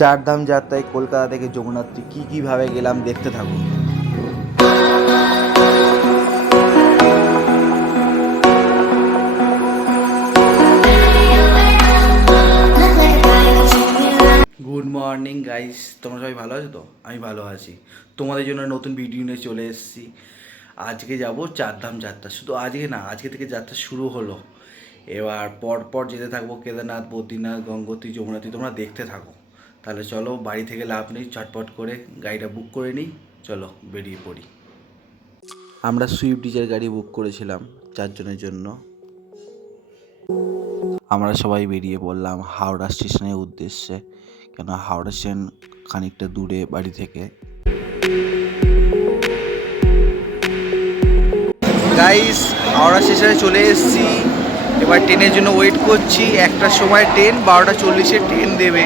চারধাম যাত্রায় কলকাতা থেকে যমুনাত্রী কীভাবে গেলাম দেখতে থাকুন। গুড মর্নিং গাইস, তোমরা সবাই ভালো আছো তো? আমি ভালো আছি। তোমাদের জন্য নতুন ভিডিও নিয়ে চলে এসেছি। আজকে যাব চারধাম যাত্রা। শুধু আজকে না, আজকে থেকে যাত্রা শুরু হলো। এবার পর যেতে থাকবো কেদারনাথ, বদ্রীনাথ, গঙ্গোত্রী, যমুনাত্রী। তোমরা দেখতে থাকো। তাহলে চলো, বাড়ি থেকে লাভ নেই, চটপট করে গাড়িটা বুক করে নিই। চলো বেরিয়ে পড়ি। আমরা সুইফট ডিজায়ার গাড়ি বুক করেছিলাম 4 জনের জন্য। আমরা সবাই বেরিয়ে পড়লাম হাওড়া স্টেশনের উদ্দেশ্যে, কেন হাওড়া স্টেশন খানিকটা দূরে বাড়ি থেকে। গাইস, হাওড়া স্টেশনে চলে এসেছি। এবার ট্রেনের জন্য ওয়েট করছি। একটার সময় ট্রেন, 12:40-এ ট্রেন দেবে,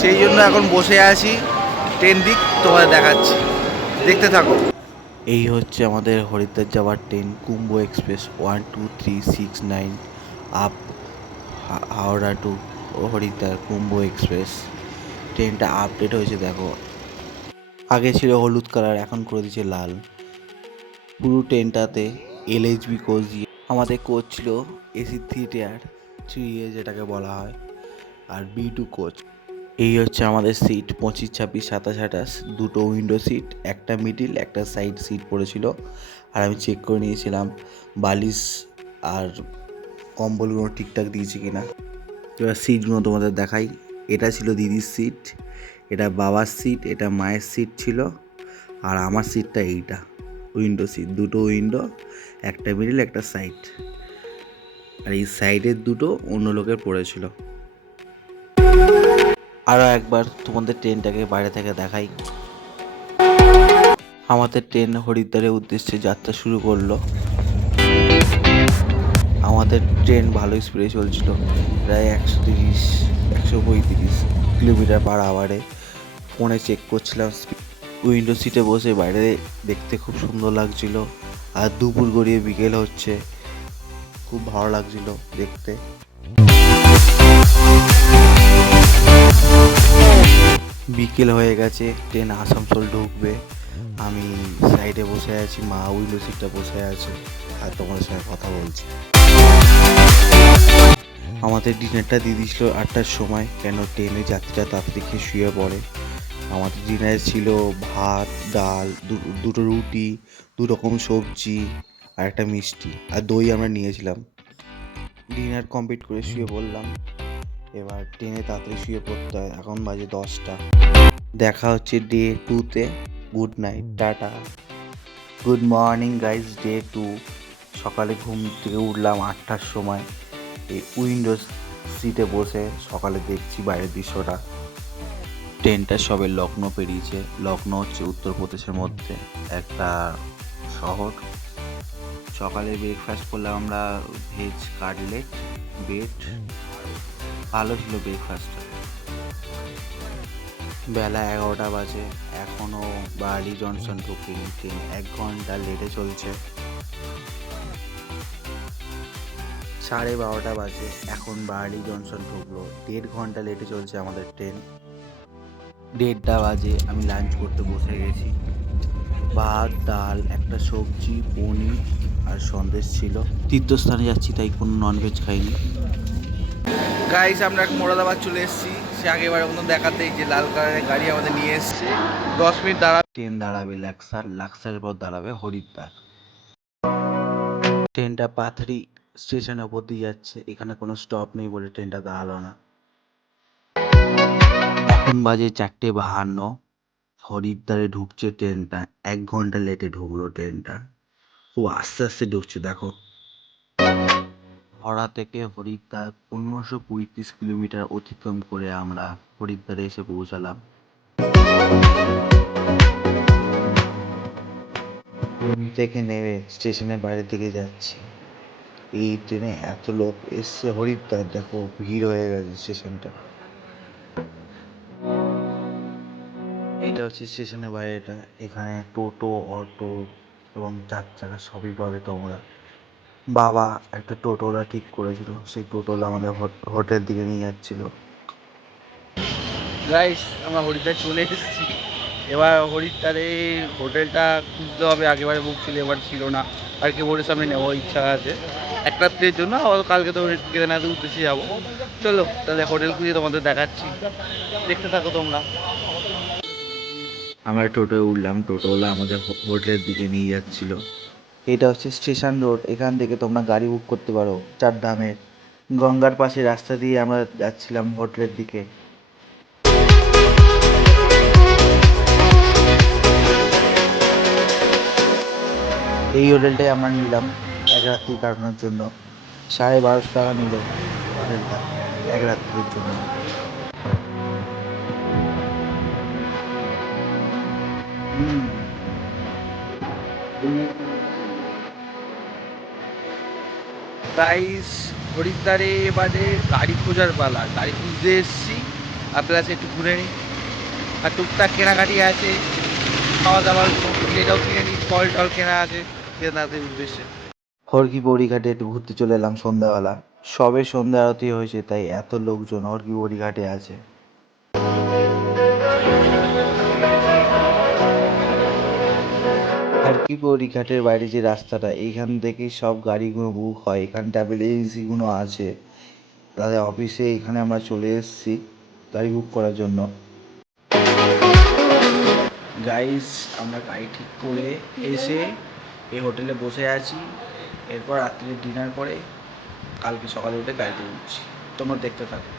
সেই জন্য এখন বসে আছি। ট্রেন দিক তোমাদের দেখাচ্ছি, দেখতে থাকো। এই হচ্ছে আমাদের হরিদ্বার যাওয়ার train, Kumbh express 12369 up Howrah to Haridwar Kumbh express. ট্রেনটা আপডেট হয়েছে দেখো, আগে ছিল হলুদ কালার, এখন করে দিয়েছে লাল। পুরো ট্রেনটাতে LHB কোচ দিয়ে, আমাদের কোচ ছিল AC 3 টায়ার 3A যেটাকে বলা হয়, আর B2 কোচ। এই হচ্ছে আমাদের সিট, 25, 26, 27, 28, দুটো উইন্ডো সিট, একটা মিডিল, একটা সাইড সিট পড়েছিল। আর আমি চেক করে নিয়েছিলাম বালিশ আর কম্বলগুলো ঠিকঠাক দিয়েছি কিনা। এবার সিটগুলো তোমাদের দেখাই। এটা ছিল দিদির সিট, এটা বাবার সিট, এটা মায়ের সিট ছিল, আর আমার সিটটা এইটা উইন্ডো সিট। দুটো উইন্ডো, একটা মিডিল, একটা সাইড, আর এই সাইডের দুটো অন্য লোকের পড়েছিল। আরও একবার তোমাদের ট্রেনটাকে বাইরে থেকে দেখাই। আমাদের ট্রেন হরিদ্বারের উদ্দেশ্যে যাত্রা শুরু করলো। আমাদের ট্রেন ভালো স্পিডে চলছিল, প্রায় 130-135 কিলোমিটার পার আওয়ারে। ফোনে চেক করছিলাম স্পিড। উইন্ডো সিটে বসে বাইরে দেখতে খুব সুন্দর লাগছিল। আর দুপুর গড়িয়ে বিকেল হচ্ছে, খুব ভালো লাগছিল দেখতে। বিকেল হয়ে গেছে, ট্রেন আসানসোল ঢুকবে। আমি সাইডে বসে আছি, মা উইন্ডো সিটটা বসে আছে, আর তোমাদের সঙ্গে কথা বলছি। আমাদের ডিনারটা দিয়ে দিয়েছিল 8টার সময়, কেন ট্রেনে যাত্রীরা তাড়াতাড়ি খেয়ে শুয়ে পড়ে। আমাদের ডিনারে ছিল ভাত, ডাল, দুটো রুটি, 2 রকম সবজি, আর একটা মিষ্টি, আর দই আমরা নিয়েছিলাম। ডিনার কমপ্লিট করে শুয়ে পড়লাম। এবার ট্রেনে তাড়াতাড়ি শুয়ে পড়তে হয়, এখন বাজে 10টা। দেখা হচ্ছে ডে 2-তে। গুড নাইট, টাটা। Good morning guys, day 2। সকালে ঘুম থেকে উঠলাম 8টার সময়। এই উইন্ডো সিটে বসে সকালে দেখছি বাইরের দৃশ্যটা। ট্রেনটা সবে লখনৌ পেরিয়েছে। লখনৌ হচ্ছে উত্তরপ্রদেশের মধ্যে একটা শহর। সকালে ব্রেকফাস্ট করলাম আমরা ভেজ কাটলেট, ব্রেড। ভালো ছিল ব্রেকফাস্টটা। বেলা 11টা বাজে, এখনও বার্লি জনসন ঢুকেনি। ট্রেন 1 ঘন্টা লেটে চলছে। 12:30 বাজে, এখন বার্লি জনসন ঢুকলো। 1.5 ঘন্টা লেটে চলছে আমাদের ট্রেন। 1:30 বাজে আমি লাঞ্চ করতে বসে গেছি। ভাত, ডাল, একটা সবজি, পনির আর সন্দেশ ছিল। তীর্থস্থানে যাচ্ছি তাই কোনো ননভেজ খাইনি। গাইস, আমরা মোরাদাবাদ চলে এসেছি। সে আগেবারের মতন দেখাতে যে লাল কালারের গাড়ি আমাদের নিয়ে এসছে। 10 মিনিট দাঁড়াবে, ট্রেন দাঁড়াবে লাক্সার, লাক্সারের পর দাঁড়াবে হরিদ্বার। ট্রেনটা পাথরি স্টেশনের ওপর দিয়ে যাচ্ছে, এখানে কোনো স্টপ নেই বলে ট্রেনটা দাঁড়ালো না। এখন বাজে 4:52। হরিদ্বারে ঢুকছে ট্রেনটা, 1 ঘন্টা লেটে ঢুকলো ট্রেনটা। খুব আস্তে আস্তে ঢুকছে দেখো। হাওড়া থেকে হরিদ্বার 1535 কিলোমিটার অতিক্রম করে আমরা হরিদ্বারে এসে পৌঁছালাম। থেকে নেমে স্টেশনের বাইরের দিকে যাচ্ছি। এই ট্রেনে এত লোক এসছে হরিদ্বার, দেখো ভিড় হয়ে গেছে স্টেশনটা। এটা হচ্ছে স্টেশনের বাইরেটা। এখানে টোটো, অটো এবং 4 চাকা সবই পাবে তোমরা। বাবা একটা টোটোলা ঠিক করেছিল, সেই টোটোলা আমাদের হোটেলের দিকে নিয়ে যাচ্ছিল। গাইস আমরা হরিদ্বার চলে এসেছি। এবার হরিদ্বারে হোটেলটা খুঁজতে হবে, আগেবারে বুক ছিল, এবার ছিল না। আর কি বোর্ডের সামনে নেওয়ার ইচ্ছা আছে এক রাত্রের জন্য, আবার কালকে তো কেদারনাথের উদ্দেশ্যে যাবো। চলো তাহলে হোটেল খুঁজে তোমাদের দেখাচ্ছি, দেখতে থাকো তোমরা। আমরা টোটোয় উঠলাম, টোটোওয়ালা আমাদের হোটেলের দিকে নিয়ে যাচ্ছিল। এটা হচ্ছে স্টেশন রোড, এখান থেকে তোমরা গাড়ি বুক করতে পারো চারধামের। গঙ্গার পাশে রাস্তা দিয়ে আমরা যাচ্ছিলাম হোটেলের দিকে। এই হোটেলটাই আমরা নিলাম এক রাত্রি কাটানোর জন্য। 1250 টাকা নিল হোটেলটা এক রাত্রির জন্য। গাইস হরিদ্বারে এবারে গাড়ি খোঁজার পালা, গাড়ি খুঁজতে এসেছি। আপনারা একটু ঘুরে নিই, আর টুকটাক কেনাকাটি আছে, খাওয়া দাওয়ার এটাও কিনে নিই, ফল টল কেনা আছে কেদারনাথের উদ্দেশ্যে। হরকি বড়িঘাটে একটু ঘুরতে চলে এলাম সন্ধ্যাবেলা। সবে সন্ধ্যা আরতি হয়েছে, তাই এত লোকজন হরকি বড়িঘাটে আছে। হরকি বড়িঘাটের বাইরে যে রাস্তাটা, এইখান থেকে সব গাড়িগুলো বুক হয়, এখানে ট্রাভেল এজেন্সিগুলো আছে, তাদের অফিসে এখানে আমরা চলে এসেছি গাড়ি বুক করার জন্য। গাইস আমরা গাড়ি ঠিক করে এসে এই হোটেলে বসে আছি। এরপর রাত্রে ডিনার করে কালকে সকালে উঠে গাড়িতে উঠছি, তোমরা দেখতে থাকো।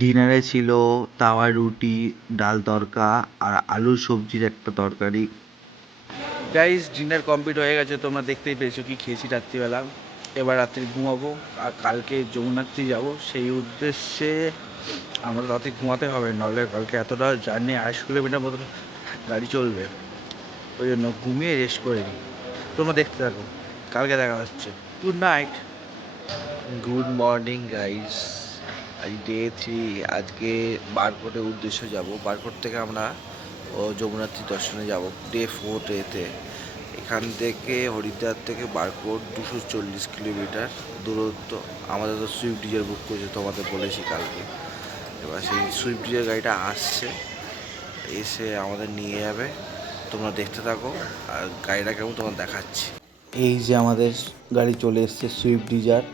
ডিনারে ছিল তাওয়া রুটি, ডাল তড়কা আর আলুর সবজির একটা তরকারি। গাইস ডিনার কমপ্লিট হয়ে গেছে, তোমরা দেখতেই পেয়েছো কি খেয়েছি রাত্রিবেলা। এবার রাত্রি ঘুমাবো, আর কালকে যমুনাত্রী যাব, সেই উদ্দেশ্যে আমাদের রাতে ঘুমাতে হবে, নাহলে কালকে এতটা জার্নি 250 কিলোমিটার মতো গাড়ি চলবে, ওই জন্য ঘুমিয়ে রেস্ট করে নিই। তোমরা দেখতে থাকো, কালকে দেখা হচ্ছে। Good night. Good morning guys, আজ ডে 3। আজকে বারকোটের উদ্দেশ্যে যাব, বারকোট থেকে আমরা যমুনাত্রী দর্শনে যাব ডে 4 এখান থেকে হরিদ্বার থেকে বারকোট 240 কিলোমিটার দূরত্ব। আমাদের তো সুইফট ডিজায়ার বুক করেছে, তোমাদের বলেছি কালকে। এবার সেই সুইফট ডিজায়ার গাড়িটা আসছে, এসে আমাদের নিয়ে যাবে। তোমরা দেখতে থাকো, আর গাড়িটা কেমন তোমার দেখাচ্ছি। এই যে আমাদের গাড়ি চলে এসছে সুইফট ডিজায়ার,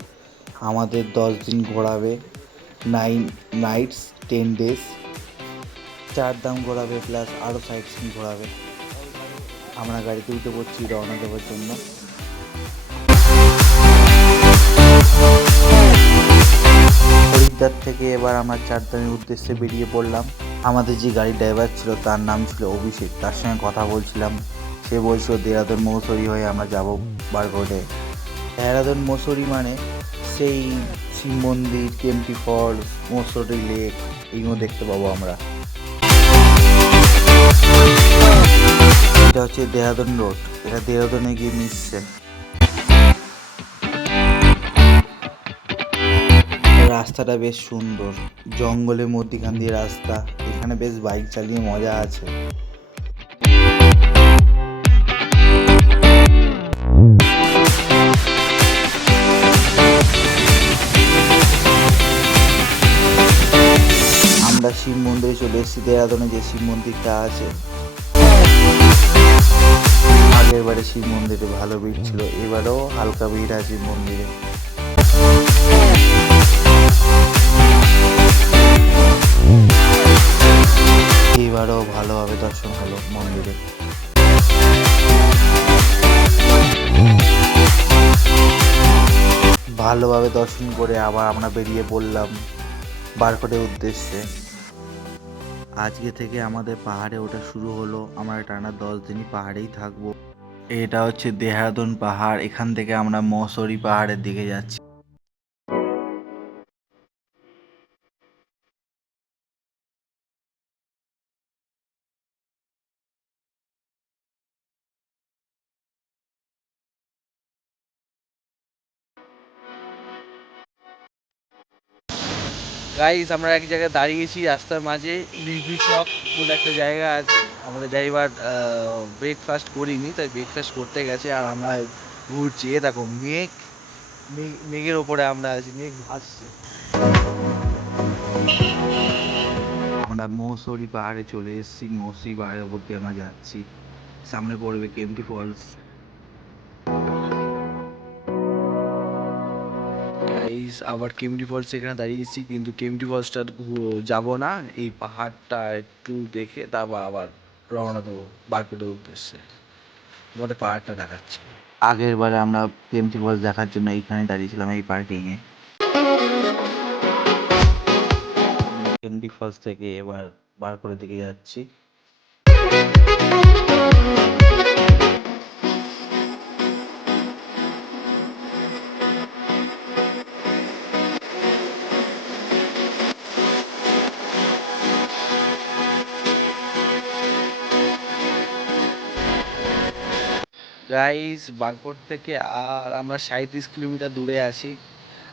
আমাদের 10 দিন ঘোরাবে, 9 নাইটস 10 ডেজ, 4 ধাম ঘোরাবে, প্লাস আরও সাইট সিন ঘোরাবে। আমরা গাড়িতে উঠে পড়ছি রওনা দেওয়ার জন্য। হরিদ্বার থেকে এবার আমরা 4 ধামের উদ্দেশ্যে বেরিয়ে পড়লাম। আমাদের যে গাড়ির ড্রাইভার ছিল তার নাম ছিল অভিষেক, তার সঙ্গে কথা বলছিলাম। সে বলছিল দেহরাদূন মৌসুরি হয়ে আমরা যাব বারকোটে। দেহরাদূন মৌসুরি মানে সেই শিব মন্দির, কেম্পটি ফলস, মৌসুরি লেক, এইগুলো দেখতে পাবো আমরা। এটা হচ্ছে দেহরাদূন রোড, এটা দেহরাদূনে গিয়ে মিশছে। রাস্তাটা বেশ সুন্দর, জঙ্গলের মধ্যিখান দিয়ে রাস্তা, এখানে বেশ বাইক চালিয়ে মজা আছে। আমরা শিব মন্দিরে চলে এসেছি, দেহরাদূনে যে শিব মন্দিরটা আছে। আগের বারে শিব মন্দিরে ভালো ভিড় ছিল, এবারেও হালকা ভিড় আছে মন্দিরে। এবারও ভালোভাবে দর্শন হলো মন্দিরে। ভালোভাবে দর্শন করে আবার আমরা বেরিয়ে পড়লাম বারকোটের উদ্দেশ্যে। আজকে থেকে আমাদের পাহাড়ে ওঠা শুরু হলো, আমরা টানা 10 দিনই পাহাড়েই থাকবো। এটা হচ্ছে দেহরাদূন পাহাড়, এখান থেকে আমরা মৌসুরি পাহাড়ের দিকে যাচ্ছি। গাইস আমরা এক জায়গায় দাঁড়িয়েছি রাস্তার মাঝে, লিভি শপ বলে একটা জায়গা আছে। আমাদের ড্রাইভার ব্রেকফাস্ট করিনি, তাই ব্রেকফাস্ট করতে গেছে, আর আমরা ঘুরছি। এ দেখো মেঘ, মেঘের ওপরে আমরা আছি, মেঘ ভাসছে। আমরা আমরা মৌসুরি পাহাড়ে চলে এসেছি। মৌসুরি পাহাড়ের উপর দিয়ে আমরা যাচ্ছি, সামনে পড়বে কেম্পটি ফলস। আবার কেম্পটি ফলস এখানে দাঁড়িয়েছি, কিন্তু কেম্পটি ফলসটা যাবো না, এই পাহাড়টা একটু দেখে তারপর আবার রওনা দেবো বারকুটের উদ্দেশ্যে। তোমাদের পাহাড়টা দেখাচ্ছি। আগের বারে আমরা কেম্পটি ফলস দেখার জন্য এইখানে দাঁড়িয়েছিলাম, এই পার্কিংয়ে। কেম্পটি ফলস থেকে এবার বারকুটের দিকে যাচ্ছি। গাইস, বারকোট থেকে আর আমরা 37 কিলোমিটার দূরে আছি।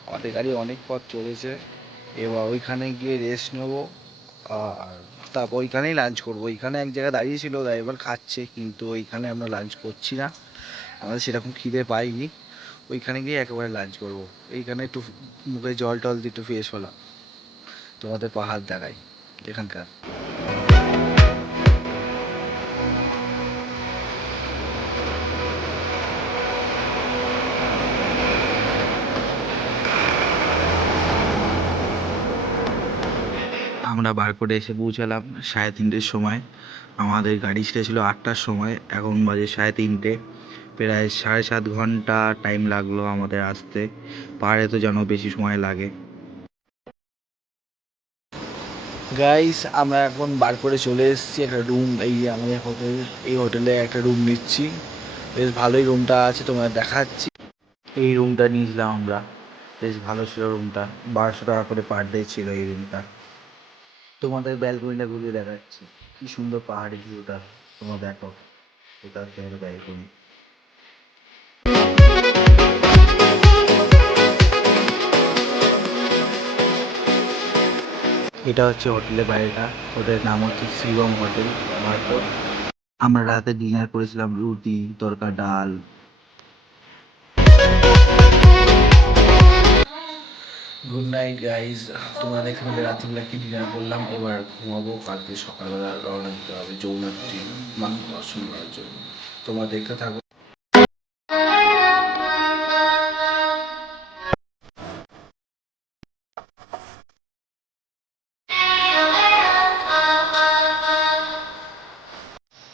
আমাদের গাড়ি অনেক পথ চলেছে। এবার ওইখানে গিয়ে রেস্ট নেবো, আর তারপর ওইখানেই লাঞ্চ করবো। ওইখানে এক জায়গায় দাঁড়িয়েছিল, ড্রাইভার খাচ্ছে, কিন্তু ওইখানে আমরা লাঞ্চ করছি না, আমাদের সেরকম খিদে পাইনি। ওইখানে গিয়ে একেবারে লাঞ্চ করবো। এইখানে একটু মুখে জল টল দিয়ে একটু ফ্রেশ হলাম। তোমাদের পাহাড় দেখাই এখানকার। আমরা বারকোটে এসে পৌঁছালাম 3:30-এর সময়। আমাদের গাড়ি ছেড়েছিল 8টার সময়, এখন বাজে 3:30। প্রায় 7.5 ঘন্টা টাইম লাগলো আমাদের আসতে। পাহাড়ে তো যেন বেশি সময় লাগে। গাইস, আমরা এখন বারকোটে চলে এসেছি। একটা রুম, এই আমাদের হোটেল, এই হোটেলে একটা রুম নিচ্ছি। বেশ ভালোই রুমটা আছে, তোমাদের দেখাচ্ছি। এই রুমটা নিয়েছিলাম আমরা, বেশ ভালো ছিল রুমটা। 1200 টাকা করে পার ডে ছিল এই রুমটা। তোমাদের ব্যালকনিটা ঘুরিয়ে দেখাচ্ছি, কি সুন্দর পাহাড়ি ভিউটা। তোমরা দেখো, এটা হচ্ছে আমাদের ব্যালকনি। এটা হচ্ছে হোটেলের বাইরেটা। হোটেলের নাম হচ্ছে শিবম হোটেল বারকোট। আমরা রাতে ডিনার করেছিলাম রুটি, তরকা, ডাল। Good night guys. তোমরা দেখে নিলে রাত্রিবেলা কি ডিনার করলাম। এবার ঘুমাবো, কালকে সকালবেলা রওনা দিতে হবে যমুনাত্রী মাকে দর্শন করার জন্য। তোমরা দেখতে থাকো।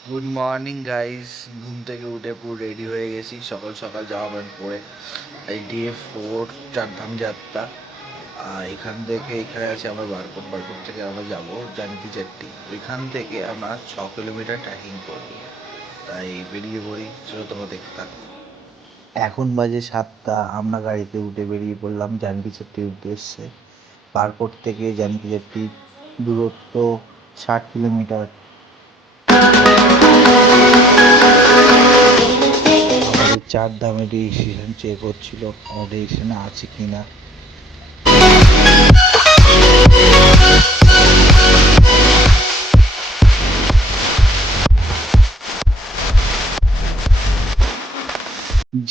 Good morning guys. ঘুম থেকে উঠে পুরো রেডি হয়ে গেছি, সকাল সকাল জামা প্যান্ট পরে। এই ডে 4 চারধাম যাত্রা। আর এখান থেকে এখানে আছে আমরা বারকোট। বারকোট থেকে আমরা যাবো জানকি চাট্টি। ওইখান থেকে আমরা 6 কিলোমিটার ট্রেকিং করবো, তাই বেরিয়ে পড়ি। চলো তোমরা দেখতে থাকো। এখন বাজে 7টা। আমরা গাড়িতে উঠে বেরিয়ে পড়লাম জানকি চাট্টির উদ্দেশ্যে। বারকোট থেকে জানকি চাট্টি দূরত্ব 60 কিলোমিটার। আমাদের 4 ধামে রেজিস্ট্রেশন চেক হচ্ছিল, আমাদের রেজিস্ট্রেশনে আছে কিনা।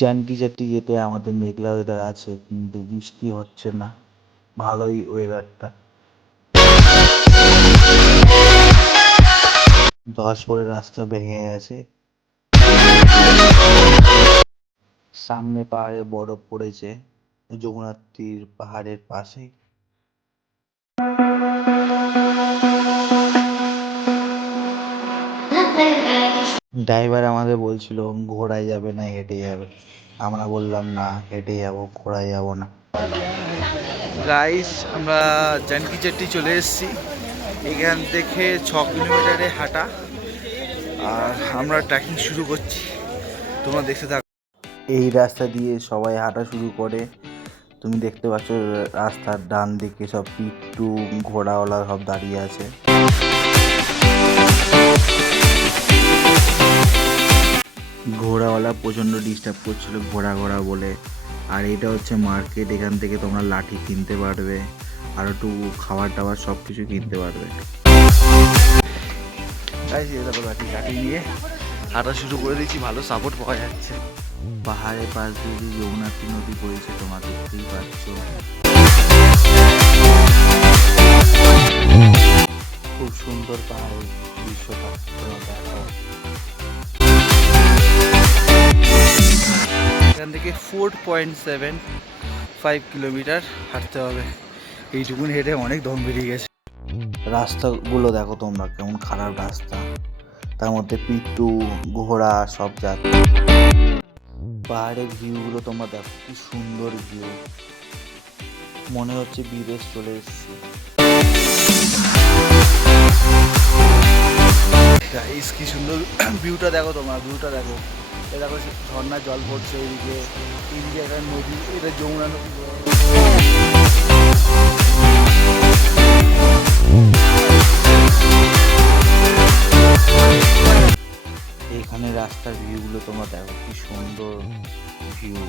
জানকি চাট্টি যেতে আমাদের মেঘলা ওয়েদার আছে, কিন্তু বৃষ্টি হচ্ছে না, ভালোই ওয়েদারটা। 10 পরে রাস্তা ভেঙে গেছে, সামনে পাহাড়ে বরফ পড়েছে, যমুনাত্রীর পাহাড়ের পাশে। ড্রাইভার আমাদের বলছিল ঘোড়ায় যাবে না হেঁটে যাবে। আমরা বললাম না, হেঁটে যাবো, ঘোড়ায় যাবো না। গাইস, আমরা জানকি চাট্টি চলে এসেছি। এখান থেকে 6 কিলোমিটারে হাঁটা, আর আমরা ট্রেকিং শুরু করছি। তোমরা দেখতে থাকো। এই রাস্তা দিয়ে সবাই হাঁটা শুরু করে। তুমি দেখতে পাচ্ছ রাস্তার ডান দিকে সব পিট্টু ঘোড়াওয়ালা সব দাঁড়িয়ে আছে। ঘোড়াওয়ালা প্রচণ্ড ডিস্টার্ব করছিল ঘোড়া ঘোড়া বলে। আর এটা হচ্ছে মার্কেট, এখান থেকে তোমরা লাঠি কিনতে পারবে, আর একটু খাবার টাবার সব কিছু কিনতে পারবে। লাঠি লাঠি নিয়ে হাঁটা শুরু করে দিচ্ছি, ভালো সাপোর্ট পাওয়া যাচ্ছে। পাহাড়ের পাশ দিয়ে যে যমুনাত্রী নদী বইছে, তোমরা দেখতেই পাচ্ছ। খুব থেকে 4.75 কিলোমিটার হাঁটতে হবে। এইটুকুন হেঁটে অনেক দম বেরিয়ে গেছে। রাস্তাগুলো দেখো তোমরা কেমন খারাপ রাস্তা, তার মধ্যে পিট্টু ঘোড়া সব যাচ্ছে। পাহাড়ের ভিউগুলো তোমরা দেখো, কি সুন্দর ভিউ, মনে হচ্ছে বিদেশ চলে এসেছি। গাইস কি সুন্দর ভিউটা দেখো তোমরা, ভিউটা দেখো। এ দেখো ঝর্ণার জল পড়ছে এইদিকে, এইদিকে একটা নদী, এটা যমুনা নদী। এখানে রাস্তার ভিউগুলো তোমরা দেখো, কি সুন্দর ভিউ।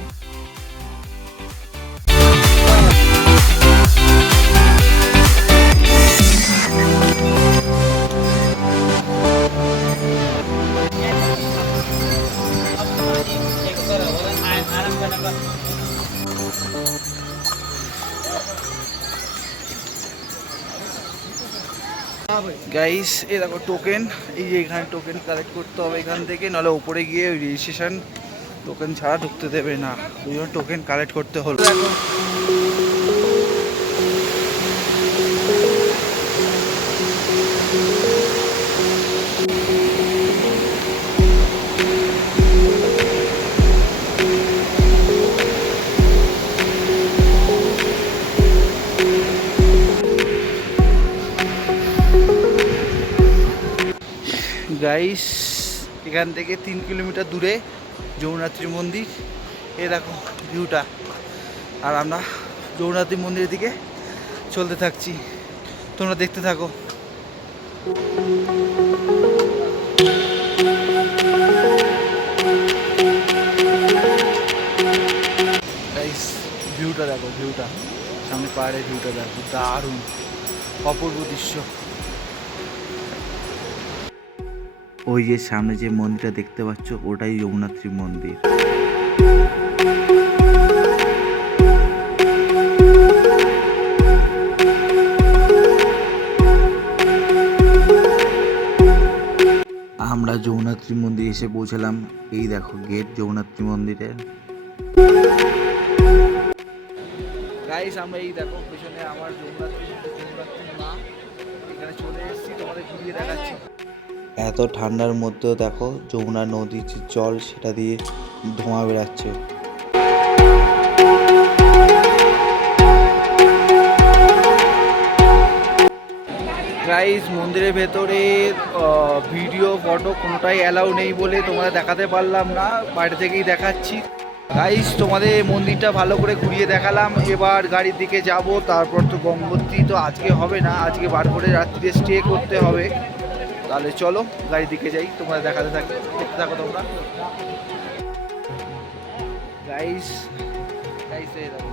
গাইস এই দেখো টোকেন, এই যে এখানে টোকেন কালেক্ট করতে হবে এখান থেকে, নাহলে উপরে গিয়ে রেজিস্ট্রেশন টোকেন ছাড়া ঢুকতে দেবে না। ওই জন্য টোকেন কালেক্ট করতে হলো। গাইস এখান থেকে 3 কিলোমিটার দূরে যমুনাত্রী মন্দির, এই দেখো ভিউটা। আর আমরা যমুনাত্রী মন্দিরের দিকে চলতে থাকছি, তোমরা দেখতে থাকো। গাইস ভিউটা দেখো, ভিউটা সামনে পাহাড়ের ভিউটা দেখো, দারুণ অপূর্ব দৃশ্য। ওই যে সামনে যে মন্দিরটা দেখতে পাচ্ছ, ওটাই যমুনাত্রী মন্দির। আমরা যমুনাত্রী মন্দির এসে পৌঁছালাম। এই দেখো গেট যমুনাত্রী মন্দিরের। গাইস আমরা এই দেখো পেছনে আমার যমুনাত্রী মা, এখানে চলে এসেছি, তোমাদের ঘুরিয়ে দেখাচ্ছি। এত ঠান্ডার মধ্যেও দেখো যমুনা নদীর যে জল, সেটা দিয়ে ধোঁয়া বেরাচ্ছে। গাইস মন্দিরের ভেতরে ভিডিও ফটো কোনোটাই অ্যালাউ নেই বলে তোমাদের দেখাতে পারলাম না, বাইরে থেকেই দেখাচ্ছি। গাইস তোমাদের মন্দিরটা ভালো করে ঘুরিয়ে দেখালাম, এবার গাড়ির দিকে যাব। তারপর তো গঙ্গোত্রী তো আজকে হবে না, আজকে বার করে রাত্রিতে স্টে করতে হবে। তাহলে চলো গাড়ির দিকে যাই, তোমরা দেখাতে থাকো, দেখতে থাকো তোমরা। গাইস গাইস এই দেখো